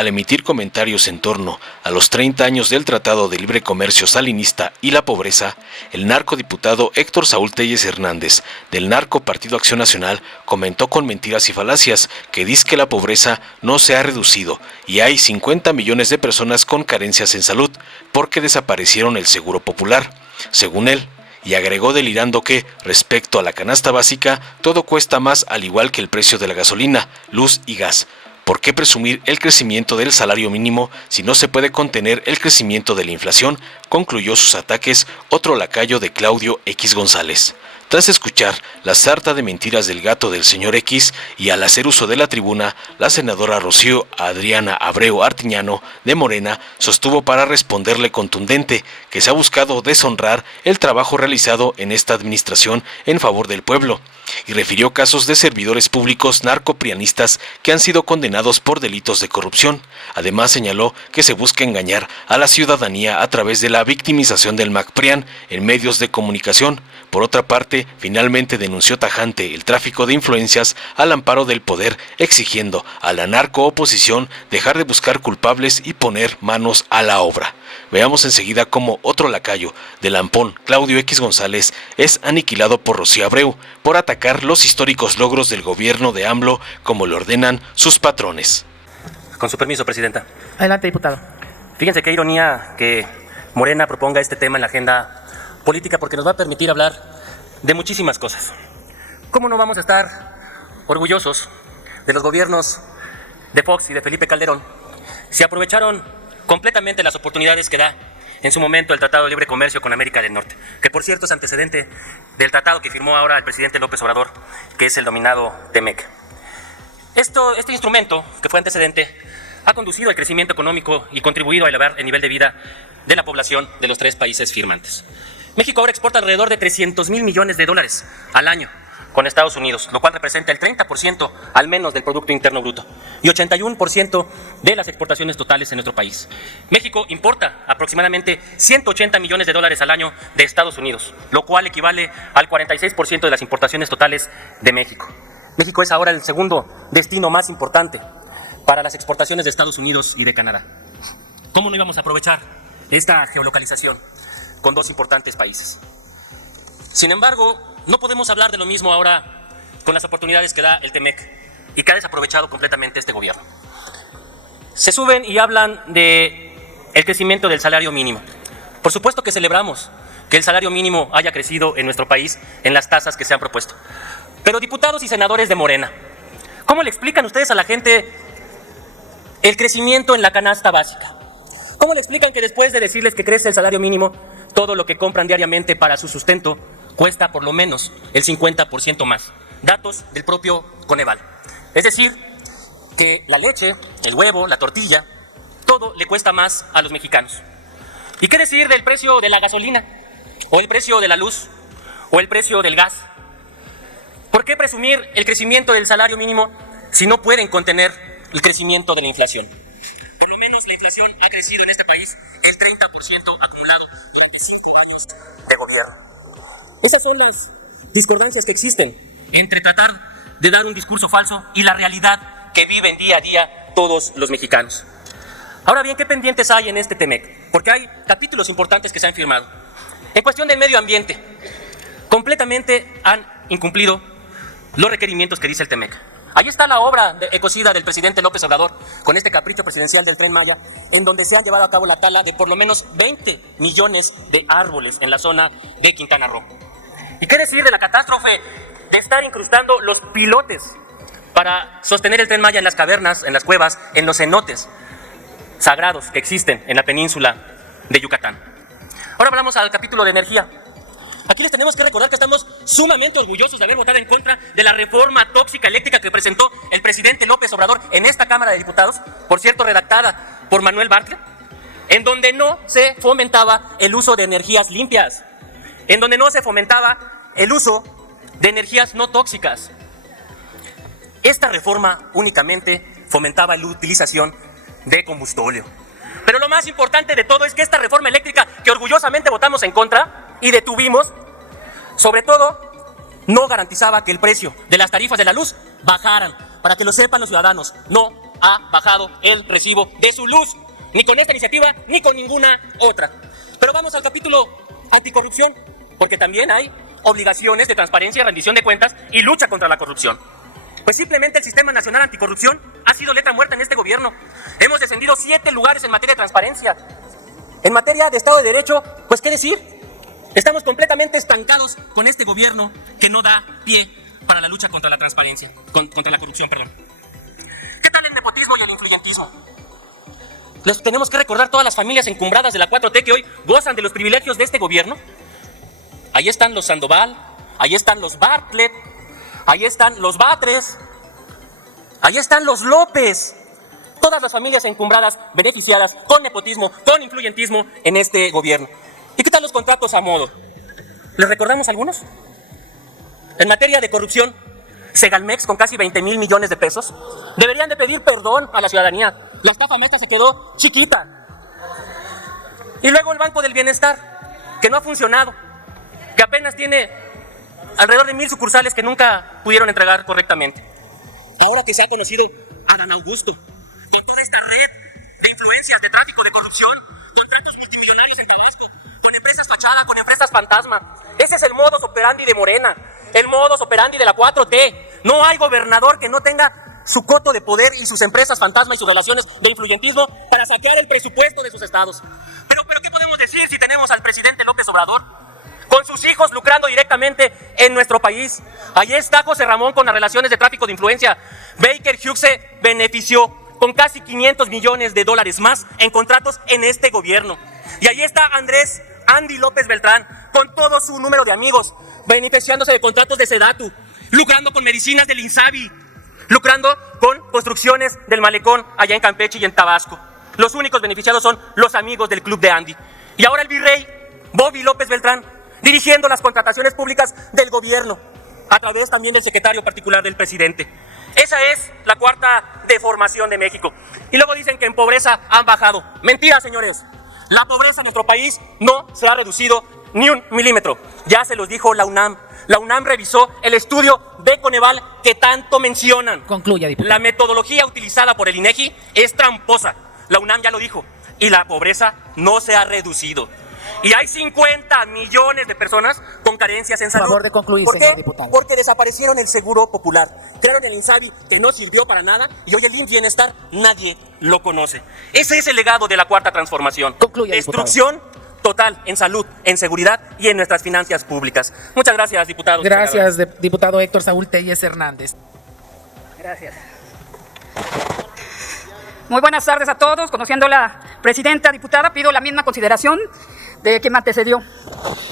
al emitir comentarios en torno a los 30 años del Tratado de Libre Comercio salinista y la pobreza, el narcodiputado Héctor Saúl Telles Hernández, del Narco Partido Acción Nacional, comentó con mentiras y falacias que dizque la pobreza no se ha reducido y hay 50 millones de personas con carencias en salud porque desaparecieron el Seguro Popular, según él. Y agregó delirando que, respecto a la canasta básica, todo cuesta más al igual que el precio de la gasolina, luz y gas. ¿Por qué presumir el crecimiento del salario mínimo si no se puede contener el crecimiento de la inflación?, concluyó sus ataques otro lacayo de Claudio X González. Tras escuchar la sarta de mentiras del gato del señor X y al hacer uso de la tribuna, la senadora Rocío Adriana Abreu Artiñano, de Morena, sostuvo para responderle contundente que se ha buscado deshonrar el trabajo realizado en esta administración en favor del pueblo, y refirió casos de servidores públicos narcoprianistas que han sido condenados por delitos de corrupción. Además señaló que se busca engañar a la ciudadanía a través de la victimización del MACPRIAN en medios de comunicación. Por otra parte, finalmente denunció tajante el tráfico de influencias al amparo del poder, exigiendo a la narcooposición dejar de buscar culpables y poner manos a la obra. Veamos enseguida cómo otro lacayo del Ampón, Claudio X González, es aniquilado por Rocío Abreu por atacar los históricos logros del gobierno de AMLO como le ordenan sus patrones. Con su permiso, Presidenta. Adelante, diputado. Fíjense qué ironía que Morena proponga este tema en la agenda política, porque nos va a permitir hablar de muchísimas cosas. ¿Cómo no vamos a estar orgullosos de los gobiernos de Fox y de Felipe Calderón si aprovecharon completamente las oportunidades que da en su momento el Tratado de Libre Comercio con América del Norte, que por cierto es antecedente del tratado que firmó ahora el presidente López Obrador, que es el denominado TEMEC? Este instrumento, que fue antecedente, ha conducido al crecimiento económico y contribuido a elevar el nivel de vida de la población de los tres países firmantes. México ahora exporta alrededor de 300,000 millones de dólares al año con Estados Unidos, lo cual representa el 30% al menos del Producto Interno Bruto y 81% de las exportaciones totales en nuestro país. México importa aproximadamente 180 millones de dólares al año de Estados Unidos, lo cual equivale al 46% de las importaciones totales de México. México es ahora el segundo destino más importante para las exportaciones de Estados Unidos y de Canadá. ¿Cómo no íbamos a aprovechar esta geolocalización con dos importantes países? Sin embargo, no podemos hablar de lo mismo ahora con las oportunidades que da el TEMEC y que ha desaprovechado completamente este gobierno. Se suben y hablan de el crecimiento del salario mínimo. Por supuesto que celebramos que el salario mínimo haya crecido en nuestro país en las tasas que se han propuesto. Pero diputados y senadores de Morena, ¿cómo le explican ustedes a la gente el crecimiento en la canasta básica? ¿Cómo le explican que después de decirles que crece el salario mínimo, todo lo que compran diariamente para su sustento cuesta por lo menos el 50% más? Datos del propio Coneval. Es decir, que la leche, el huevo, la tortilla, todo le cuesta más a los mexicanos. ¿Y qué decir del precio de la gasolina? ¿O el precio de la luz? ¿O el precio del gas? ¿Por qué presumir el crecimiento del salario mínimo si no pueden contener el crecimiento de la inflación? Por lo menos la inflación ha crecido en este país el 30% acumulado durante 5 años de gobierno. Esas son las discordancias que existen entre tratar de dar un discurso falso y la realidad que viven día a día todos los mexicanos. Ahora bien, ¿qué pendientes hay en este TEMEC? Porque hay capítulos importantes que se han firmado. En cuestión del medio ambiente, completamente han incumplido los requerimientos que dice el TEMEC. Ahí está la obra ecocida del presidente López Obrador con este capricho presidencial del Tren Maya, en donde se han llevado a cabo la tala de por lo menos 20 millones de árboles en la zona de Quintana Roo. ¿Y qué decir de la catástrofe de estar incrustando los pilotes para sostener el Tren Maya en las cavernas, en las cuevas, en los cenotes sagrados que existen en la península de Yucatán? Ahora hablamos al capítulo de energía. Aquí les tenemos que recordar que estamos sumamente orgullosos de haber votado en contra de la reforma tóxica eléctrica que presentó el presidente López Obrador en esta Cámara de Diputados, por cierto redactada por Manuel Bartlett, en donde no se fomentaba el uso de energías limpias, en donde no se fomentaba el uso de energías no tóxicas. Esta reforma únicamente fomentaba la utilización de combustóleo. Pero lo más importante de todo es que esta reforma eléctrica que orgullosamente votamos en contra y detuvimos, sobre todo, no garantizaba que el precio de las tarifas de la luz bajaran. Para que lo sepan los ciudadanos, no ha bajado el recibo de su luz, ni con esta iniciativa, ni con ninguna otra. Pero vamos al capítulo anticorrupción, porque también hay obligaciones de transparencia, rendición de cuentas y lucha contra la corrupción. Pues simplemente el Sistema Nacional Anticorrupción ha sido letra muerta en este gobierno. Hemos descendido 7 lugares en materia de transparencia. En materia de Estado de Derecho, pues qué decir, estamos completamente estancados con este gobierno que no da pie para la lucha contra la transparencia, contra la corrupción, perdón. ¿Qué tal el nepotismo y el influyentismo? Les tenemos que recordar todas las familias encumbradas de la 4T que hoy gozan de los privilegios de este gobierno. Ahí están los Sandoval, ahí están los Bartlett, ahí están los Batres, ahí están los López. Todas las familias encumbradas, beneficiadas con nepotismo, con influyentismo en este gobierno. ¿Y qué tal los contratos a modo? ¿Les recordamos algunos? En materia de corrupción, Segalmex con casi 20,000 millones de pesos. Deberían de pedir perdón a la ciudadanía. La estafa maestra se quedó chiquita. Y luego el Banco del Bienestar, que no ha funcionado, que apenas tiene alrededor de 1,000 sucursales que nunca pudieron entregar correctamente. Ahora que se ha conocido a Dan Augusto, con toda esta red de influencias, de tráfico, de corrupción, contratos multimillonarios en Tabasco, con empresas fachada, con empresas fantasma. Ese es el modus operandi de Morena, el modus operandi de la 4T. No hay gobernador que no tenga su coto de poder y sus empresas fantasma y sus relaciones de influyentismo para saquear el presupuesto de sus estados. Pero ¿qué podemos decir si tenemos al presidente López Obrador con sus hijos lucrando directamente en nuestro país? Ahí está José Ramón con las relaciones de tráfico de influencia. Baker Hughes se benefició con casi 500 millones de dólares más en contratos en este gobierno. Y ahí está Andrés Andy López Beltrán con todo su número de amigos, beneficiándose de contratos de Sedatu, lucrando con medicinas del Insabi, lucrando con construcciones del Malecón allá en Campeche y en Tabasco. Los únicos beneficiados son los amigos del Club de Andy. Y ahora el virrey Bobby López Beltrán, dirigiendo las contrataciones públicas del gobierno, a través también del secretario particular del presidente. Esa es la cuarta deformación de México. Y luego dicen que en pobreza han bajado. Mentira, señores. La pobreza en nuestro país no se ha reducido ni 1 milímetro. Ya se los dijo la UNAM. La UNAM revisó el estudio de Coneval que tanto mencionan. Concluya, diputado. La metodología utilizada por el INEGI es tramposa. La UNAM ya lo dijo. Y la pobreza no se ha reducido. Y hay 50 millones de personas con carencias en salud. Por favor de concluir, ¿Por qué? señor diputado. Porque desaparecieron el Seguro Popular. Crearon el INSABI, que no sirvió para nada, y hoy el IMSS Bienestar nadie lo conoce. Ese es el legado de la cuarta transformación. Concluya, destrucción total en salud, en seguridad y en nuestras finanzas públicas. Muchas gracias, diputados. Gracias, diputado Héctor Saúl Telles Hernández. Gracias. Muy buenas tardes a todos. Conociendo a la presidenta diputada, pido la misma consideración de quien me antecedió.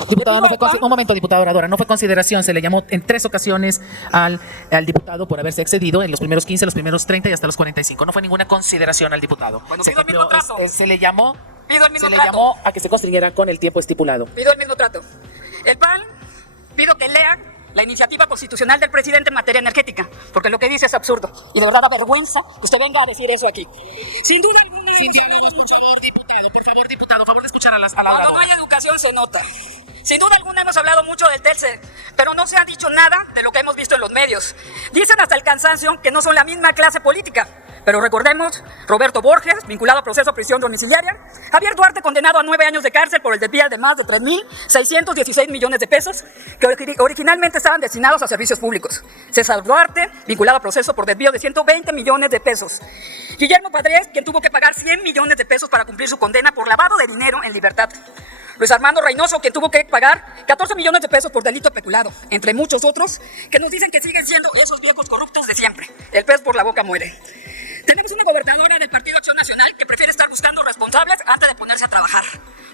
Diputado, un momento, diputada oradora, no fue consideración, se le llamó en 3 ocasiones al diputado por haberse excedido en los primeros 15, los primeros 30 y hasta los 45. No fue ninguna consideración al diputado. Bueno, pido el mismo trato. Se le llamó, Pido el mismo se le trato. llamó a que se constrictiera con el tiempo estipulado. Pido el mismo trato. El PAN, pido que lean la iniciativa constitucional del presidente en materia energética, porque lo que dice es absurdo. Y de verdad da vergüenza que usted venga a decir eso aquí. Sin duda alguna... Sin diálogos, por favor, diputado, favor de escuchar a la Cuando no hay educación se nota. Sin duda alguna hemos hablado mucho del Telcel, pero no se ha dicho nada de lo que hemos visto en los medios. Dicen hasta el cansancio que no son la misma clase política. Pero recordemos, Roberto Borges, vinculado a proceso de prisión domiciliaria, Javier Duarte, condenado a 9 años de cárcel por el desvío de más de 3.616 millones de pesos, que originalmente estaban destinados a servicios públicos. César Duarte, vinculado a proceso por desvío de 120 millones de pesos. Guillermo Padres, quien tuvo que pagar 100 millones de pesos para cumplir su condena por lavado de dinero en libertad. Luis Armando Reynoso, quien tuvo que pagar 14 millones de pesos por delito peculado, entre muchos otros, que nos dicen que siguen siendo esos viejos corruptos de siempre. El pez por la boca muere. Tenemos una gobernadora del Partido Acción Nacional que prefiere estar buscando responsables antes de ponerse a trabajar.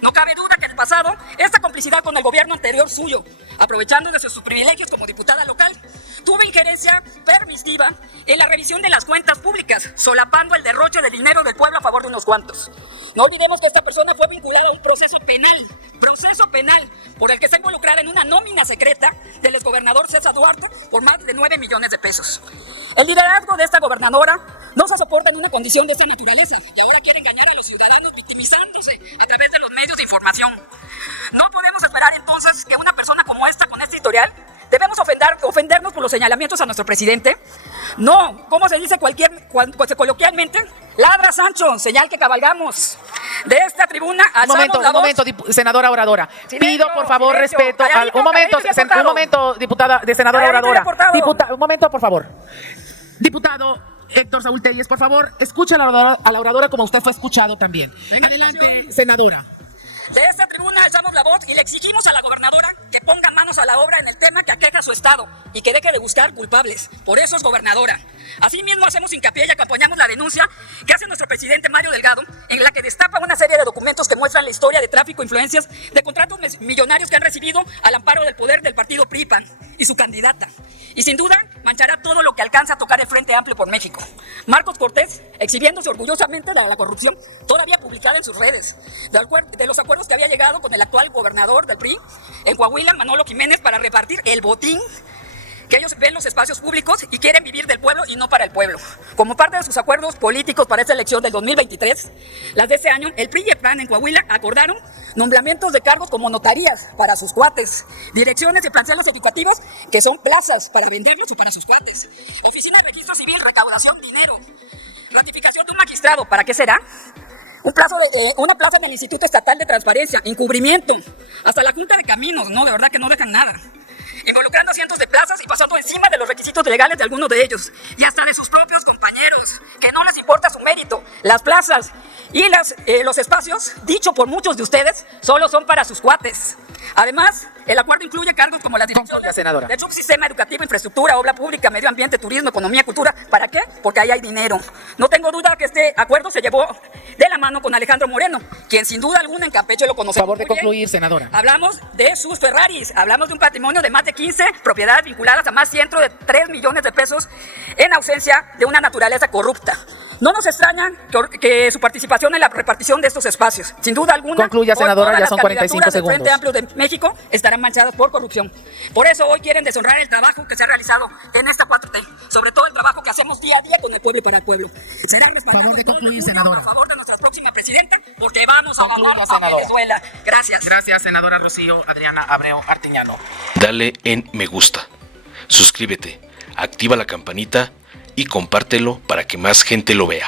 No cabe duda que en el pasado, esta complicidad con el gobierno anterior suyo, aprovechando de sus privilegios como diputada local, tuvo injerencia permisiva en la revisión de las cuentas públicas, solapando el derroche de dinero del pueblo a favor de unos cuantos. No olvidemos que esta persona fue vinculada a un proceso penal, por el que está involucrada en una nómina secreta del exgobernador César Duarte por más de 9 millones de pesos. El liderazgo de esta gobernadora no se soporta en una condición de esta naturaleza y ahora quiere engañar a los ciudadanos victimizándose a través de los medios de información. No podemos esperar entonces que una persona como esta, con este historial, debemos ofendernos por los señalamientos a nuestro presidente. No, ¿cómo se dice coloquialmente? Ladra Sancho, señal que cabalgamos. De esta tribuna alzamos la voz. Un momento, senadora oradora. Silencio, Pido por favor silencio. respeto. Calladito, Un momento, calladito, un momento, diputada, de senadora Calladito, oradora. deportado. Un momento, por favor. Diputado Héctor Saúl Telles, por favor, escucha a la oradora como usted fue escuchado también. Adelante, senadora. De esta tribuna alzamos la voz y le exigimos a la gobernadora que ponga manos a la obra en el tema que aqueja a su estado y que deje de buscar culpables. Por eso es gobernadora. Asimismo, hacemos hincapié y acompañamos la denuncia que hace nuestro presidente Mario Delgado, en la que destapa una serie de documentos que muestran la historia de tráfico e influencias de contratos millonarios que han recibido al amparo del poder del partido PRI-PAN y su candidata. Y sin duda, manchará todo lo que alcanza a tocar el Frente Amplio por México. Marcos Cortés, exhibiéndose orgullosamente de la corrupción todavía publicada en sus redes, de los acuerdos que había llegado con el actual gobernador del PRI en Coahuila, Manolo Jiménez, para repartir el botín que ellos ven los espacios públicos y quieren vivir del pueblo y no para el pueblo. Como parte de sus acuerdos políticos para esta elección del 2023, las de ese año, el PRI y el PAN en Coahuila acordaron nombramientos de cargos como notarías para sus cuates, direcciones de planteles educativos que son plazas para venderlos o para sus cuates, oficina de registro civil, recaudación, dinero, ratificación de un magistrado, ¿para qué será? Una plaza en el Instituto Estatal de Transparencia, encubrimiento, hasta la Junta de Caminos, no, de verdad que no dejan nada. Involucrando cientos de plazas y pasando encima de los requisitos legales de algunos de ellos, y hasta de sus propios compañeros, que no les importa su mérito. Las plazas y los espacios, dicho por muchos de ustedes, solo son para sus cuates. Además, el acuerdo incluye cargos como las direcciones del subsistema educativo, infraestructura, obra pública, medio ambiente, turismo, economía, cultura. ¿Para qué? Porque ahí hay dinero. No tengo duda que este acuerdo se llevó de la mano con Alejandro Moreno, quien sin duda alguna en Campeche lo conoce. Por favor de concluir, senadora. Hablamos de sus Ferraris, hablamos de un patrimonio de más de 15 propiedades vinculadas a más de 3 millones de pesos en ausencia de una naturaleza corrupta. No nos extraña que su participación en la repartición de estos espacios, sin duda alguna, concluya, senadora, ya son 45 segundos. Frente Amplio de México estarán manchadas por corrupción. Por eso hoy quieren deshonrar el trabajo que se ha realizado en esta 4T, sobre todo el trabajo que hacemos día a día con el pueblo y para el pueblo. Será respaldado Favor de concluir, senadora. a favor de nuestra próxima presidenta, porque vamos a ganar a Venezuela. Gracias. Gracias, senadora Rocío Adriana Abreu Artiñano. Dale en me gusta, suscríbete, activa la campanita y compártelo para que más gente lo vea.